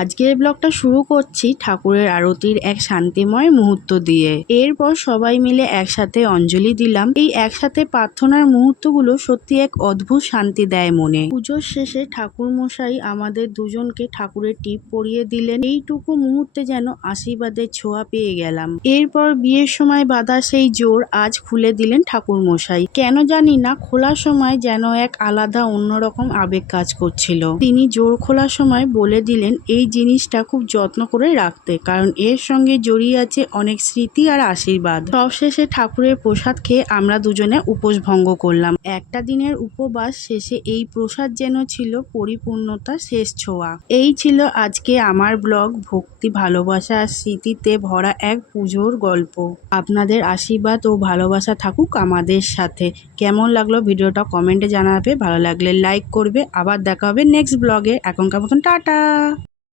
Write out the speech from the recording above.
আজকের ব্লগটা শুরু করছি ঠাকুরের আরতির এক শান্তিময় মুহূর্ত দিয়ে। এরপর সবাই মিলে একসাথে অঞ্জলি দিলাম। এই একসাথে প্রার্থনার মুহূর্তগুলো সত্যি এক অদ্ভুত শান্তি দেয় মনে। পুজোর শেষে ঠাকুর মশাই আমাদের দুজনকে ঠাকুরের টিপ পরিয়ে দিলেন। এইটুকু মুহূর্তে যেন আশীর্বাদের ছোঁয়া পেয়ে গেলাম। এরপর বিয়ের সময় বাঁধা সেই জোর আজ খুলে দিলেন ঠাকুর মশাই। কেন জানি না, খোলার সময় যেন এক আলাদা অন্যরকম আবেগ কাজ করছিল। তিনি জোর খোলার সময় বলে দিলেন এই জিনিসটা খুব যত্ন করে রাখতে, কারণ এর সঙ্গে জড়িয়ে আছে অনেক স্মৃতি আর আশীর্বাদ। সবশেষে ঠাকুরের প্রসাদ খেয়ে আমরা দুজনে উপোস ভঙ্গ করলাম। একটা দিনের উপবাস শেষে এই প্রসাদ যেন ছিল পরিপূর্ণতার শেষ ছোঁয়া। এই ছিল আজকে আমার ব্লগ, ভক্তি, ভালোবাসা আর স্মৃতিতে ভরা এক পুজোর গল্প। আপনাদের আশীর্বাদ ও ভালোবাসা থাকুক আমাদের সাথে। কেমন লাগলো ভিডিওটা কমেন্টে জানাবে, ভালো লাগলে লাইক করবে। আবার দেখা হবে নেক্সট ব্লগে। এখনকার মতন টাটা।